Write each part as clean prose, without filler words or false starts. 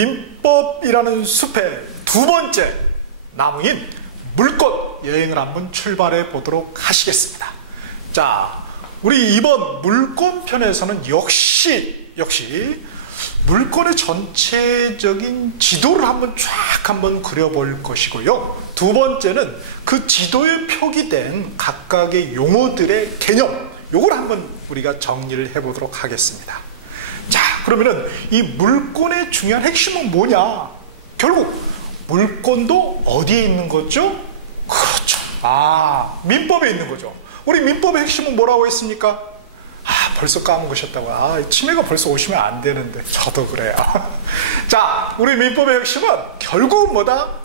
민법이라는 숲의 두 번째 나무인 물꽃 여행을 한번 출발해 보도록 하시겠습니다. 자, 우리 이번 물꽃 편에서는 역시 물꽃의 전체적인 지도를 한번 그려볼 것이고요. 두 번째는 그 지도에 표기된 각각의 용어들의 개념, 요걸 한번 우리가 정리를 해보도록 하겠습니다. 자, 그러면은 이 물꽃의 중요한 핵심은 뭐냐? 결국 물꽃도 어디에 있는 거죠? 그렇죠. 민법에 있는 거죠. 우리 민법의 핵심은 뭐라고 했습니까? 벌써 까먹으셨다고. 치매가 벌써 오시면 안 되는데. 저도 그래요. 자, 우리 민법의 핵심은 결국은 뭐다?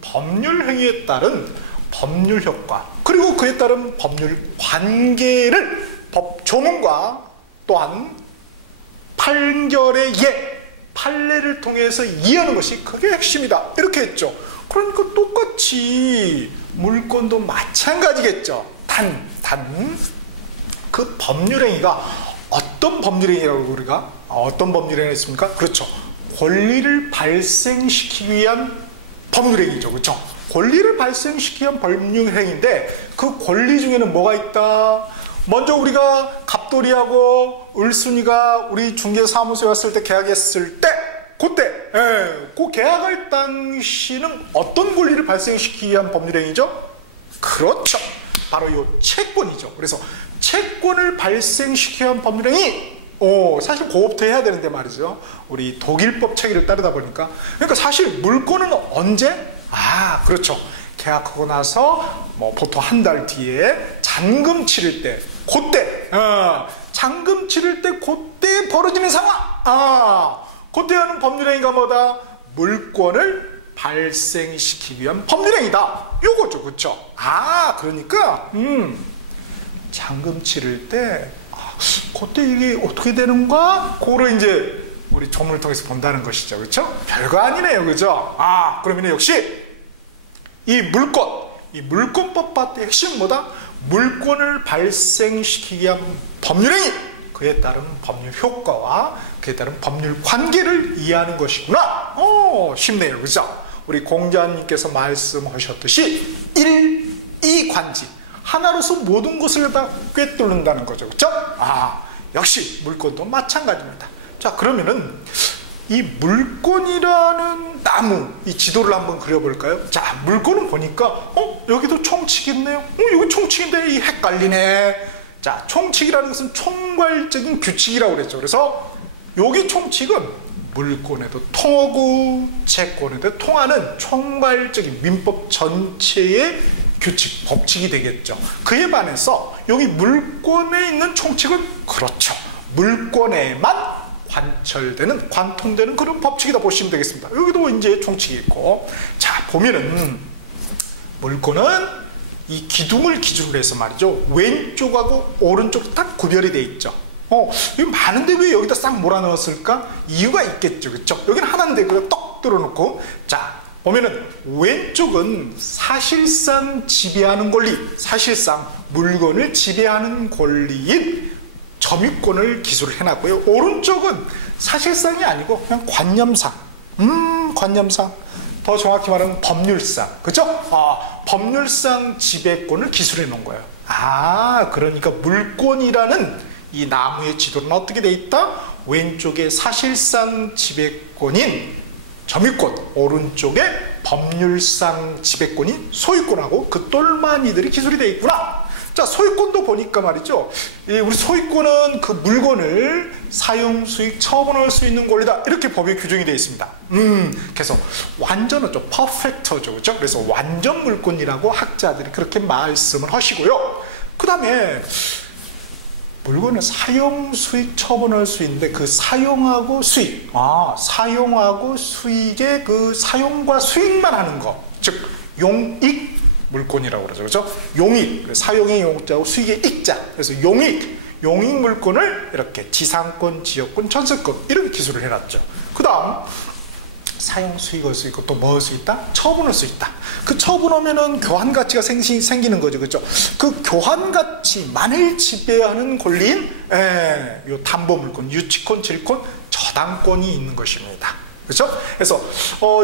법률 행위에 따른 법률 효과, 그리고 그에 따른 법률 관계를 법 조문과 또한 판결의 판례를 통해서 이해하는 것이 그게 핵심이다. 이렇게 했죠. 그러니까 똑같이 물권도 마찬가지겠죠. 그 법률행위가 어떤 법률행위라고 우리가 어떤 법률행위를 했습니까? 그렇죠. 권리를 발생시키기 위한 법률행위죠. 그렇죠. 권리를 발생시키기 위한 법률행위인데 그 권리 중에는 뭐가 있다? 먼저 우리가 갑돌이하고 을순이가 우리 중개사무소에 왔을 때 계약했을 때 그 계약할 당시는 어떤 권리를 발생시키기 위한 법률행위죠? 그렇죠. 바로 이 채권이죠. 그래서 채권을 발생시키기 위한 법률행위, 사실 그거부터 해야 되는데 말이죠. 우리 독일법 체계를 따르다 보니까. 그러니까 사실 물권은 언제? 그렇죠. 계약하고 나서 보통 한 달 뒤에 잔금 치를 때, 그때 잔금 치를 때 그때 벌어지는 상황, 그때 하는 법률행위가 뭐다? 물권을 발생시키기 위한 법률행위다. 요거죠. 그렇죠. 그러니까 잔금 치를 때 그때 이게 어떻게 되는가? 그거를 이제 우리 조문을 통해서 본다는 것이죠. 그렇죠? 별거 아니네요. 그죠? 그러면 역시 이 물권법의 핵심은 뭐다? 물권을 발생시키기 위한 법률행위, 그에 따른 법률 효과와 그에 따른 법률 관계를 이해하는 것이구나. 쉽네요. 그죠? 우리 공자님께서 말씀하셨듯이 일이관지, 하나로서 모든 것을 다 꿰뚫는다는 거죠. 그렇죠? 역시 물권도 마찬가지입니다. 자, 그러면은 이 물권이라는 나무, 이 지도를 한번 그려볼까요? 자, 물권은 보니까 여기도 총칙이 있네요. 여기 총칙인데 이 헷갈리네. 자, 총칙이라는 것은 총괄적인 규칙이라고 그랬죠. 그래서 여기 총칙은 물권에도 통하고 채권에도 통하는 총괄적인 민법 전체의 규칙, 법칙이 되겠죠. 그에 반해서 여기 물권에 있는 총칙은 그렇죠. 물권에만 관통되는 그런 법칙이다 보시면 되겠습니다. 여기도 이제 총칙이 있고, 자, 보면은 물권은 이 기둥을 기준으로 해서 말이죠. 왼쪽하고 오른쪽 딱 구별이 돼 있죠. 이거 많은데 왜 여기다 싹 몰아넣었을까? 이유가 있겠죠. 그렇죠? 여기는 하나인데 그걸 떡 들어놓고, 자, 보면은 왼쪽은 사실상 지배하는 권리, 사실상 물건을 지배하는 권리인 점유권을 기술을 해놨고요. 오른쪽은 사실상이 아니고 그냥 관념상, 관념상, 더 정확히 말하면 법률상, 그죠? 법률상 지배권을 기술해 놓은 거예요. 그러니까 물권이라는 이 나무의 지도는 어떻게 돼 있다? 왼쪽에 사실상 지배권인 점유권, 오른쪽에 법률상 지배권인 소유권하고 그 똘마니들이 기술이 돼 있구나. 자, 소유권도 보니까 말이죠. 우리 소유권은 그 물건을 사용, 수익, 처분할 수 있는 권리다. 이렇게 법에 규정이 되어 있습니다. 그래서 완전은 좀 퍼펙터죠. 그렇죠? 그래서 완전 물권이라고 학자들이 그렇게 말씀을 하시고요. 그 다음에 물건을 사용, 수익, 처분할 수 있는데 그 사용하고 수익, 사용하고 수익의 그 사용과 수익만 하는 것, 즉 용익 물권이라고 그러죠. 그렇죠? 용익, 사용의 용자하고 수익의 익자. 그래서 용익 물권을 이렇게 지상권, 지역권, 전세권 이런 기술을 해놨죠. 그 다음 사용 수익할 수 있고 또 뭐 할 수 있다? 처분할 수 있다. 그 처분하면은 교환 가치가 생기는 거죠. 그렇죠? 그 교환 가치만을 지배하는 권리인 요 담보 물권, 유치권, 질권, 저당권이 있는 것입니다. 그렇죠? 그래서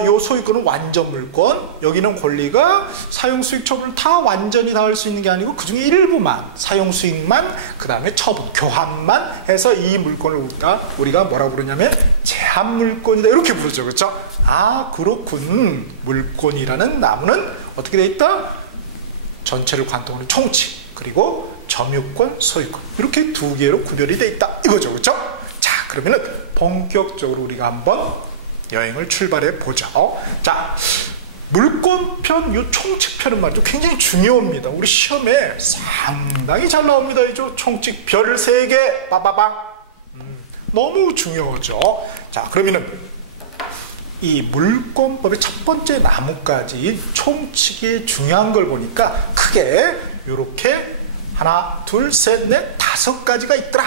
요 소유권은 완전 물권, 여기는 권리가 사용 수익 처분을 다 완전히 다 할 수 있는 게 아니고 그중에 일부만, 사용 수익만, 그 다음에 처분, 교환만 해서 이 물권을 우리가 뭐라고 부르냐면 제한 물권이다 이렇게 부르죠. 그렇죠? 아, 그렇군. 물권이라는 나무는 어떻게 돼 있다? 전체를 관통하는 총칙, 그리고 점유권, 소유권, 이렇게 두 개로 구별이 돼 있다 이거죠. 그렇죠? 자, 그러면은 본격적으로 우리가 한번 여행을 출발해 보죠. 자, 물권편, 요 총칙편은 말이죠. 굉장히 중요합니다. 우리 시험에 상당히 잘 나옵니다. 이죠? 총칙 별 3개, 빠바방. 너무 중요하죠. 자, 그러면은 이 물권법의 첫 번째 나뭇가지인 총칙이 중요한 걸 보니까 크게 요렇게 하나, 둘, 셋, 넷, 5가지가 있더라.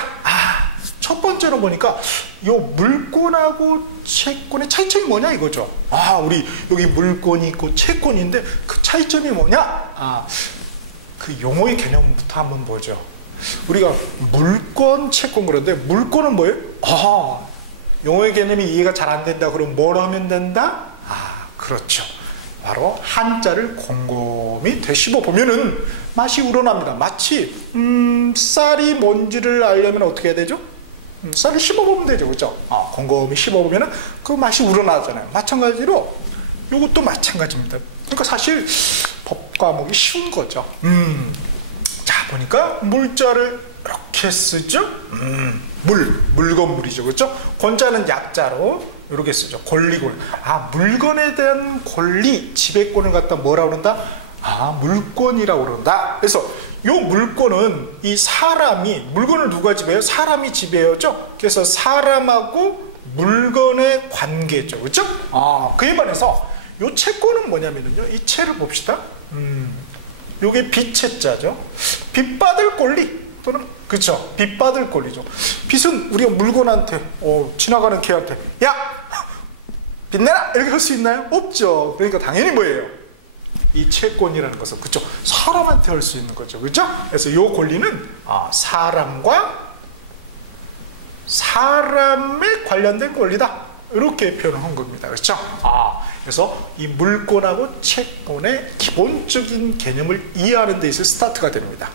첫 번째로 보니까 요 물권하고 채권의 차이점이 뭐냐 이거죠. 우리 여기 물권이 있고 채권인데 그 차이점이 뭐냐? 그 용어의 개념부터 한번 보죠. 우리가 물권, 채권 그런데 물권은 뭐예요? 용어의 개념이 이해가 잘 안 된다. 그럼 뭘 하면 된다? 그렇죠. 바로 한자를 곰곰이 되씹어 보면은 맛이 우러납니다. 마치 쌀이 뭔지를 알려면 어떻게 해야 되죠? 쌀을 씹어보면 되죠. 그죠? 곰곰이 씹어보면 그 맛이 우러나잖아요. 마찬가지로 이것도 마찬가지입니다. 그러니까 사실 법 과목이 쉬운 거죠. 자, 보니까 물자를 이렇게 쓰죠. 물건물이죠. 그렇죠? 권자는 약자로 이렇게 쓰죠. 권리권. 물건에 대한 권리, 지배권을 갖다 뭐라고 그런다? 물권이라고 그런다. 그래서 요 물권은 이 사람이, 물건을 누가 지배해요? 사람이 지배하죠. 그래서 사람하고 물건의 관계죠. 그렇죠? 그에 반해서 요 채권은 뭐냐면요. 이 채를 봅시다. 요게 빚채자죠. 빚받을 권리 또는 그렇죠. 빚받을 권리죠. 빚은 우리가 물건한테 지나가는 개한테 야! 빚내라! 이렇게 할 수 있나요? 없죠. 그러니까 당연히 뭐예요? 이 채권이라는 것은 그렇죠. 사람한테 할 수 있는 거죠. 그렇죠? 그래서 이 권리는 사람과 사람에 관련된 권리다. 이렇게 표현한 겁니다. 그렇죠? 그래서 이 물권하고 채권의 기본적인 개념을 이해하는 데 있어 스타트가 됩니다.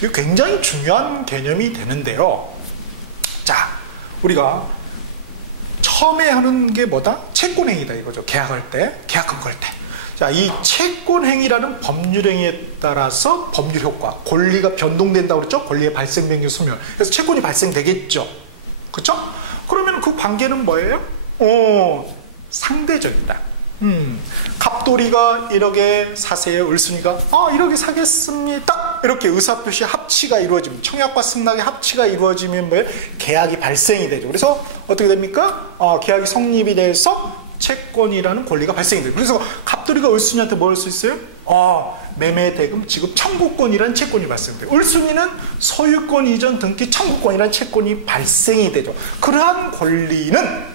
이거 굉장히 중요한 개념이 되는데요. 자, 우리가 처음에 하는 게 뭐다? 채권행위다 이거죠. 계약할 때, 계약금 걸 때. 자, 이 채권행위라는 법률행위에 따라서 법률 효과, 권리가 변동된다고 그랬죠? 권리의 발생, 변경, 소멸. 그래서 채권이 발생되겠죠. 그렇죠? 그러면 그 관계는 뭐예요? 상대적이다. 갑돌이가 1억에 사세요. 을순이가 1억에 사겠습니다. 이렇게 의사표시 합치가 이루어지면, 청약과 승낙의 합치가 이루어지면 뭐예요? 계약이 발생이 되죠. 그래서 어떻게 됩니까? 계약이 성립이 돼서 채권이라는 권리가 발생이 돼요. 그래서 갑돌이가 을순이한테 뭐 할 수 있어요? 매매 대금 지급 청구권이라는 채권이 발생돼요. 을순이는 소유권 이전 등기 청구권이라는 채권이 발생이 되죠. 그러한 권리는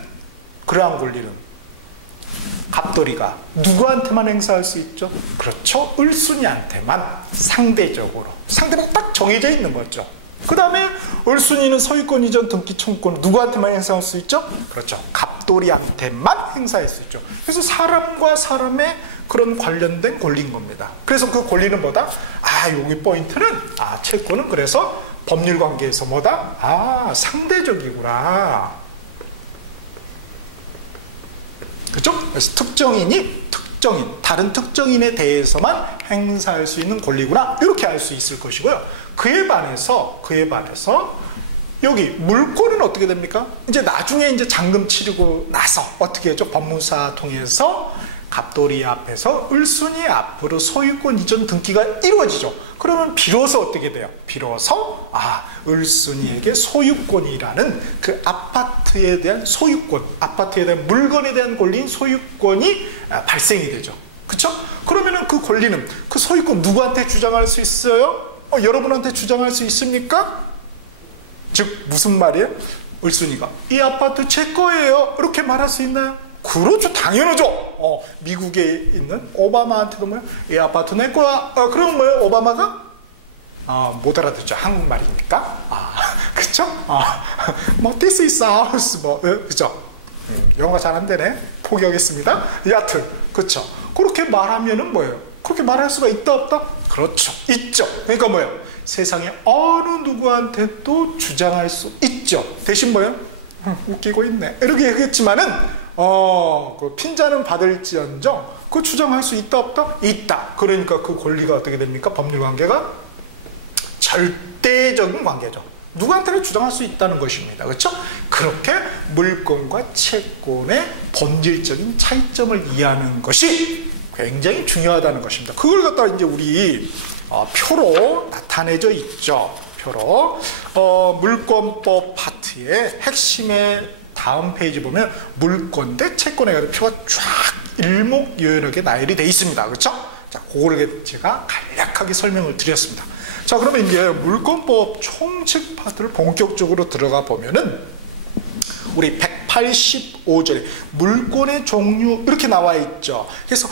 갑돌이가 누구한테만 행사할 수 있죠? 그렇죠. 을순이한테만 상대적으로. 상대방 딱 정해져 있는 거죠. 그 다음에 을순이는 소유권 이전 등기 청구권 누구한테만 행사할 수 있죠? 그렇죠. 갑돌이한테만 행사할 수 있죠. 그래서 사람과 사람의 그런 관련된 권리인 겁니다. 그래서 그 권리는 뭐다? 여기 포인트는 채권은 그래서 법률 관계에서 뭐다? 상대적이구나. 그렇죠? 그래서 다른 특정인에 대해서만 행사할 수 있는 권리구나. 이렇게 알 수 있을 것이고요. 그에 반해서 여기 물권은 어떻게 됩니까? 이제 나중에 이제 잔금 치르고 나서 어떻게 하죠? 법무사 통해서 갑돌이 앞에서 을순이 앞으로 소유권 이전 등기가 이루어지죠. 그러면 비로소 어떻게 돼요? 비로소 을순이에게 소유권이라는 그 아파트에 대한 소유권, 아파트에 대한 물건에 대한 권리인 소유권이 발생이 되죠. 그렇죠? 그러면은 그 권리는, 그 소유권 누구한테 주장할 수 있어요? 여러분한테 주장할 수 있습니까? 즉 무슨 말이에요? 을순이가 이 아파트 제 거예요 이렇게 말할 수 있나요? 그렇죠. 당연하죠. 미국에 있는 오바마한테도 뭐예요? 이 아파트 내 거야. 그럼 뭐예요? 오바마가? 못 알아듣죠. 한국말이니까. 그쵸? 뭐 this is ours. 그죠? 영어가 잘 안 되네. 포기하겠습니다. 여하튼 그렇죠. 그렇게 말하면은 뭐예요? 그렇게 말할 수가 있다 없다? 그렇죠. 있죠. 그러니까 뭐예요? 세상에 어느 누구한테도 주장할 수 있죠. 대신 뭐예요? 웃기고 있네. 이렇게 얘기했지만은 그 핀잔은 받을지언정 그 주장할 수 있다 없다? 있다. 그러니까 그 권리가 어떻게 됩니까? 법률 관계가 절대적인 관계죠. 누구한테나 주장할 수 있다는 것입니다. 그렇죠? 그렇게 물권과 채권의 본질적인 차이점을 이해하는 것이 굉장히 중요하다는 것입니다. 그걸 갖다가 이제 우리 표로 나타내져 있죠. 표로 물권법 파트의 핵심의 다음 페이지 보면 물권 대 채권에 관한 표가 쫙 일목요연하게 나열이 되어 있습니다. 그렇죠? 자, 그거를 제가 간략하게 설명을 드렸습니다. 자, 그러면 이제 물권법 총칙 파트를 본격적으로 들어가 보면은 우리 185절에 물권의 종류 이렇게 나와 있죠. 그래서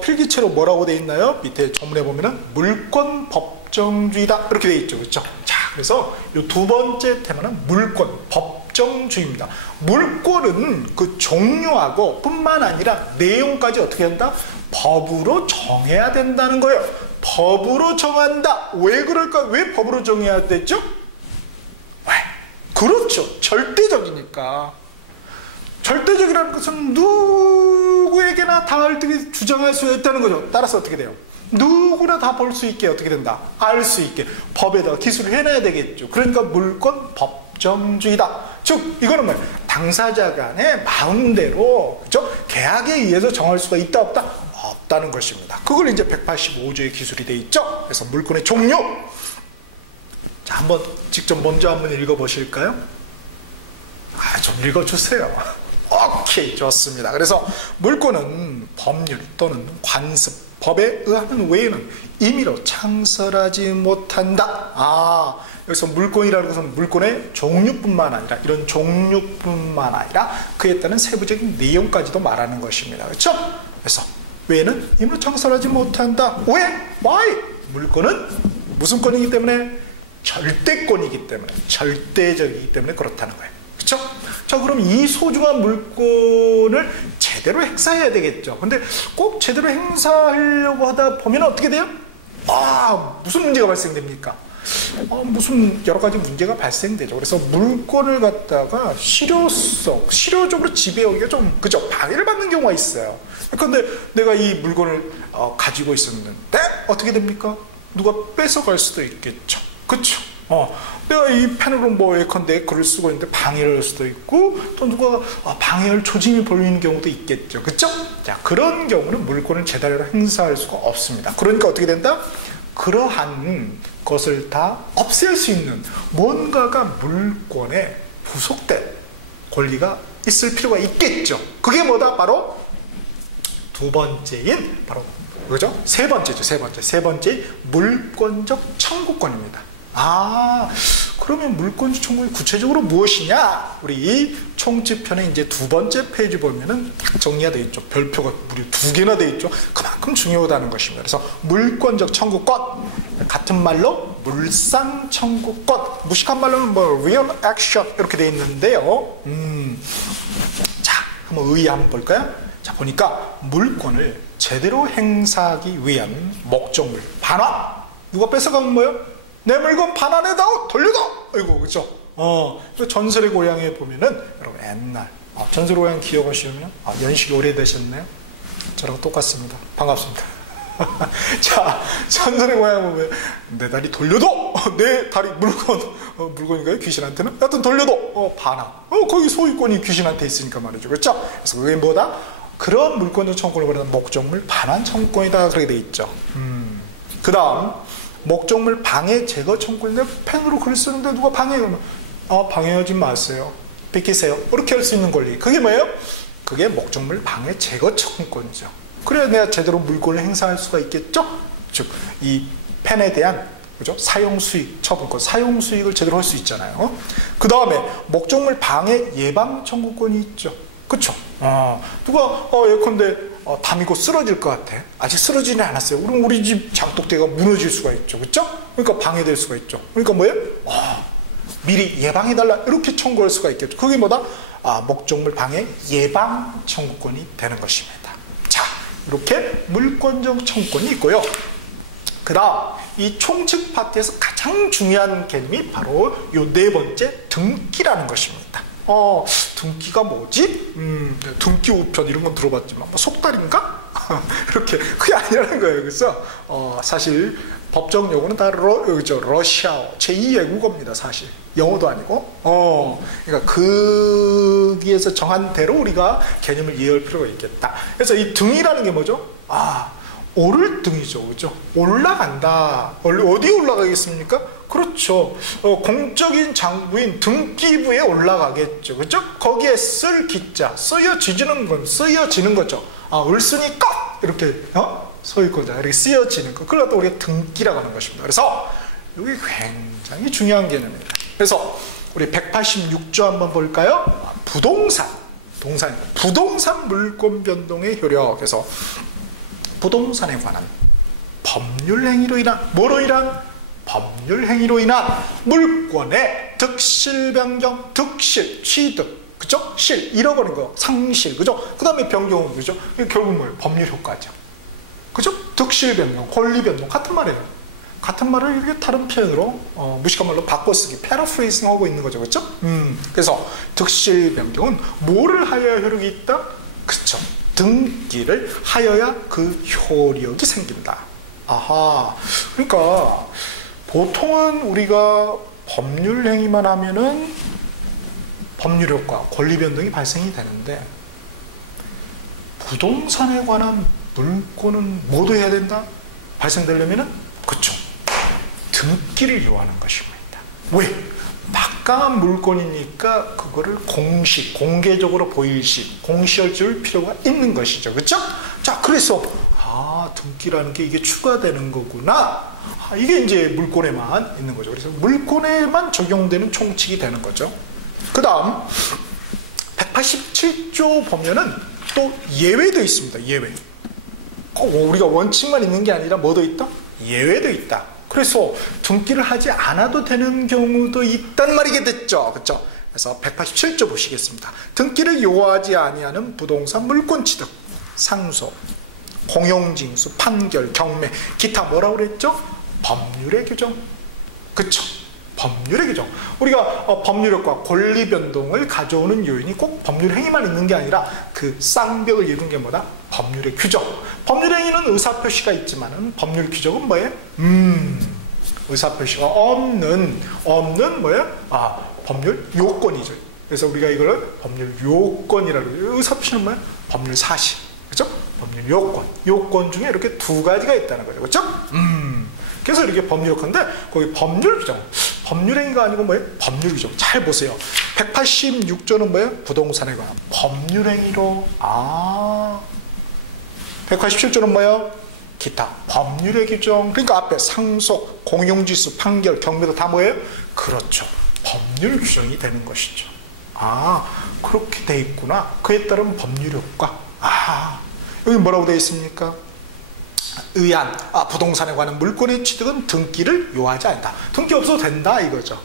필기체로 뭐라고 되어 있나요? 밑에 조문에 보면은 물권 법정주의다 이렇게 되어 있죠. 그렇죠? 자, 그래서 이 두 번째 테마는 물권 법정주의입니다. 물권은 그 종류하고 뿐만 아니라 내용까지 어떻게 한다? 법으로 정해야 된다는 거예요. 법으로 정한다. 왜 그럴까? 왜 법으로 정해야 되죠? 왜? 그렇죠. 절대적이니까. 절대적이라는 것은 누구에게나 다 어떻게 주장할 수 있다는 거죠. 따라서 어떻게 돼요? 누구나 다 볼 수 있게 어떻게 된다? 알 수 있게 법에다가 기술을 해놔야 되겠죠. 그러니까 물권 법정주의다. 즉 이거는 뭐예요? 당사자 간의 마음대로 그렇죠? 계약에 의해서 정할 수가 있다 없다? 없다는 것입니다. 그걸 이제 185조의 기술이 돼 있죠. 그래서 물권의 종류. 자, 한번 직접 먼저 한번 읽어보실까요? 좀 읽어주세요. 오케이, 좋습니다. 그래서 물권은 법률 또는 관습, 법에 의하는 외에는 임의로 창설하지 못한다. 여기서 물권이라는 것은 물권의 종류뿐만 아니라 이런 종류뿐만 아니라 그에 따른 세부적인 내용까지도 말하는 것입니다. 그렇죠? 그래서 외에는 임의로 창설하지 못한다. 왜? Why? 물권은 무슨 권이기 때문에? 절대권이기 때문에, 절대적이기 때문에 그렇다는 거예요. 그렇죠? 자, 그럼 이 소중한 물권을 제대로 행사해야 되겠죠. 근데 꼭 제대로 행사하려고 하다 보면 어떻게 돼요? 무슨 문제가 발생됩니까? 무슨 여러 가지 문제가 발생되죠. 그래서 물권을 갖다가 실효적으로 지배하기가 좀, 그죠? 방해를 받는 경우가 있어요. 그런데 내가 이 물건을 가지고 있었는데 어떻게 됩니까? 누가 뺏어갈 수도 있겠죠. 그렇죠? 내가 이 펜으로 뭐 예컨대 글을 쓰고 있는데 방해를 할 수도 있고 또 누가 방해할 조짐이 보이는 경우도 있겠죠. 그렇죠? 자, 그런 경우는 물권을 제대로 행사할 수가 없습니다. 그러니까 어떻게 된다? 그러한 것을 다 없앨 수 있는 뭔가가 물권에 부속된 권리가 있을 필요가 있겠죠. 그게 뭐다? 바로 두 번째인 바로 그죠? 세 번째죠. 세 번째 물권적 청구권입니다. 그러면 물권적 청구권이 구체적으로 무엇이냐? 우리 총칙편에 이제 두 번째 페이지 보면은 딱 정리가 되어 있죠. 별표가 무려 2개나 되어 있죠. 그만큼 중요하다는 것입니다. 그래서 물권적 청구권, 같은 말로 물상 청구권, 무식한 말로는 뭐 real action 이렇게 되어 있는데요. 자, 한번 의의 한번 볼까요? 자, 보니까 물권을 제대로 행사하기 위한 목적물 반환. 누가 뺏어가면 뭐예요? 내 물건 반환해다오, 돌려다. 아이고, 그렇죠? 전설의 고향에 보면은 여러분 옛날 전설의 고향 기억하시면 연식이 오래되셨나요? 저랑 똑같습니다. 반갑습니다. 자, 전설의 고향에 보면 내 다리 돌려도 내 다리 물건인가요? 귀신한테는? 하여튼 돌려도 반환. 거기 소유권이 귀신한테 있으니까 말이죠. 그렇죠? 그래서 그게 뭐다? 그런 물권적 청구권을 벌이는 목적물 반환 청구권이다. 그렇게 돼 있죠. 그 다음 목적물 방해 제거 청구권인데 펜으로 글 쓰는데 누가 방해하면 방해하지 마세요. 비키세요. 이렇게 할 수 있는 권리. 그게 뭐예요? 그게 목적물 방해 제거 청구권이죠. 그래야 내가 제대로 물권을 행사할 수가 있겠죠? 즉, 이 펜에 대한 그죠? 사용 수익 처분권, 사용 수익을 제대로 할 수 있잖아요. 그 다음에 목적물 방해 예방 청구권이 있죠. 그쵸? 누가 예컨대 담이고 쓰러질 것 같아. 아직 쓰러지는 않았어요. 그럼 우리 집 장독대가 무너질 수가 있죠. 그쵸? 그러니까 방해될 수가 있죠. 그러니까 뭐예요? 미리 예방해달라 이렇게 청구할 수가 있겠죠. 그게 뭐다? 목적물 방해 예방 청구권이 되는 것입니다. 자, 이렇게 물권적 청구권이 있고요. 그 다음 이 총칙 파트에서 가장 중요한 개념이 바로 요 네 번째 등기라는 것입니다. 등기가 뭐지? 등기 우편 이런 건 들어봤지만 뭐 속달인가? 이렇게 그게 아니라는 거예요. 그래서 사실 법정 용어는 다 러시아어 제2 외국어입니다. 사실 영어도 아니고 그러니까 거기에서 정한 대로 우리가 개념을 이해할 필요가 있겠다. 그래서 이 등이라는 게 뭐죠? 오를 등이죠. 그렇죠? 올라간다. 어디에 올라가겠습니까? 그렇죠. 공적인 장부인 등기부에 올라가겠죠. 그렇죠? 거기에 쓸 기자, 쓰여지는 건 쓰여지는 거죠. 을쓰니까 이렇게 서 있거든요. 이렇게 쓰여지는 거. 그걸 갖다 우리가 등기라고 하는 것입니다. 그래서 이게 굉장히 중요한 개념입니다. 그래서 우리 186조 한번 볼까요? 부동산 물권 변동의 효력. 그래서 부동산에 관한 법률 행위로 인한 뭐로 인한? 법률 행위로 인한 물권의 득실 변경, 득실, 취득, 그죠? 실, 잃어버린 거, 상실, 그죠? 그 다음에 변경은, 그죠? 이게 결국 뭐예요? 법률 효과죠. 그죠? 득실 변경, 권리 변동, 같은 말이에요. 같은 말을 이렇게 다른 표현으로, 무식한 말로 바꿔쓰기, 패러프레이징 하고 있는 거죠. 그죠? 그래서 득실 변경은 뭐를 하여야 효력이 있다? 그죠? 등기를 하여야 그 효력이 생긴다. 아하. 그러니까, 보통은 우리가 법률 행위만 하면은 법률 효과, 권리 변동이 발생이 되는데 부동산에 관한 물권은 뭐도 해야 된다? 발생되려면은 그쵸. 등기를 요하는 것입니다. 왜? 막강한 물권이니까 그거를 공개적으로 공시할 줄 필요가 있는 것이죠. 그쵸? 자, 그래서 등기라는 게 이게 추가되는 거구나. 이게 이제 물권에만 있는 거죠. 그래서 물권에만 적용되는 총칙이 되는 거죠. 그 다음 187조 보면은 또 예외도 있습니다. 예외. 우리가 원칙만 있는 게 아니라 뭐도 있다? 예외도 있다. 그래서 등기를 하지 않아도 되는 경우도 있단 말이겠죠. 그렇죠? 그래서 187조 보시겠습니다. 등기를 요하지 아니하는 부동산 물권 취득, 상속, 공용징수, 판결, 경매, 기타 뭐라고 그랬죠? 법률의 규정. 그쵸? 법률의 규정. 우리가 법률효과, 권리 변동을 가져오는 요인이 꼭 법률 행위만 있는 게 아니라 그 쌍벽을 이루는 게 뭐다? 법률의 규정. 법률 행위는 의사표시가 있지만은 법률 규정은 뭐예요? 의사표시가 없는 뭐예요? 법률 요건이죠. 그래서 우리가 이걸 법률 요건이라고 해요. 의사표시는 뭐예요? 법률 사실. 그죠? 법률 요건 중에 이렇게 두 가지가 있다는 거죠. 그죠? 그래서 이렇게 법률 요건인데 거기 법률 규정, 법률 행위가 아니고 뭐예요? 법률 규정. 잘 보세요. 186조는 뭐예요? 부동산에 관한 법률 행위로. 187조는 뭐예요? 기타 법률의 규정. 그러니까 앞에 상속, 공용지수, 판결, 경매도 다 뭐예요? 그렇죠. 법률 규정이 되는 것이죠. 그렇게 돼 있구나. 그에 따른 법률 효과. 여기 뭐라고 되어 있습니까? 의안, 부동산에 관한 물권의 취득은 등기를 요하지 않는다. 등기 없어도 된다 이거죠.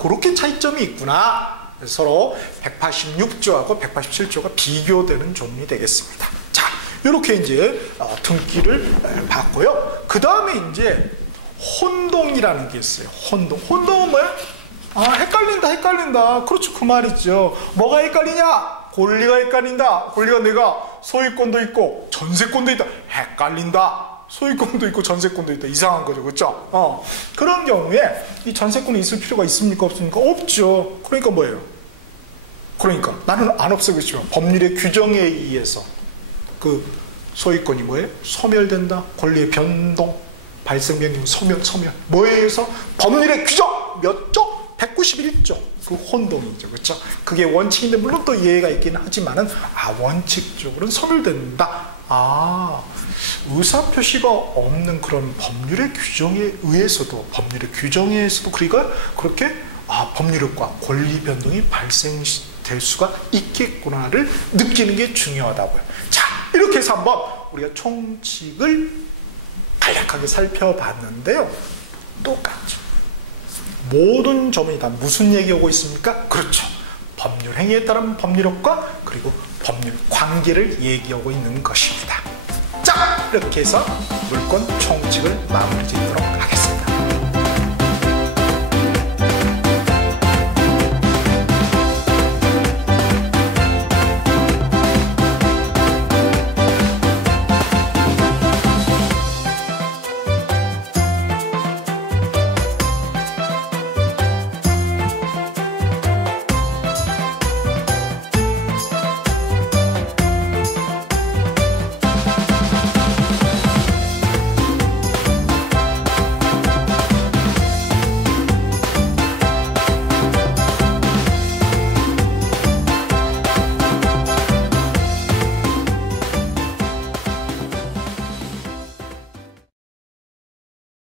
그렇게 차이점이 있구나. 서로 186조하고 187조가 비교되는 조문이 되겠습니다. 자, 이렇게 이제 등기를 봤고요. 그 다음에 이제 혼동이라는 게 있어요. 혼동은 뭐야? 헷갈린다. 그렇죠. 그 말이죠. 뭐가 헷갈리냐? 권리가 헷갈린다. 권리가 내가 소유권도 있고 전세권도 있다. 헷갈린다. 소유권도 있고 전세권도 있다. 이상한 거죠. 그렇죠? 그런 경우에 이 전세권이 있을 필요가 있습니까? 없습니까? 없죠. 그러니까 뭐예요? 그러니까 나는 안 없어. 그렇죠. 법률의 규정에 의해서 그 소유권이 뭐예요? 소멸된다. 권리의 변동, 발생 변경, 소멸. 뭐에 의해서? 법률의 규정! 몇 조? 191조. 그 혼동이죠. 그렇죠? 그게 원칙인데 물론 또 예외가 있긴 하지만은 원칙적으로는 소멸된다. 의사표시가 없는 그런 법률의 규정에 의해서도 그러니까 그렇게 법률효과, 권리 변동이 발생될 수가 있겠구나를 느끼는 게 중요하다고요. 자, 이렇게 해서 한번 우리가 총칙을 간략하게 살펴봤는데요. 똑같죠. 모든 점이 다 무슨 얘기하고 있습니까? 그렇죠. 법률 행위에 따른 법률 효과 그리고 법률 관계를 얘기하고 있는 것입니다. 자, 이렇게 해서 물권 총칙을 마무리 짓도록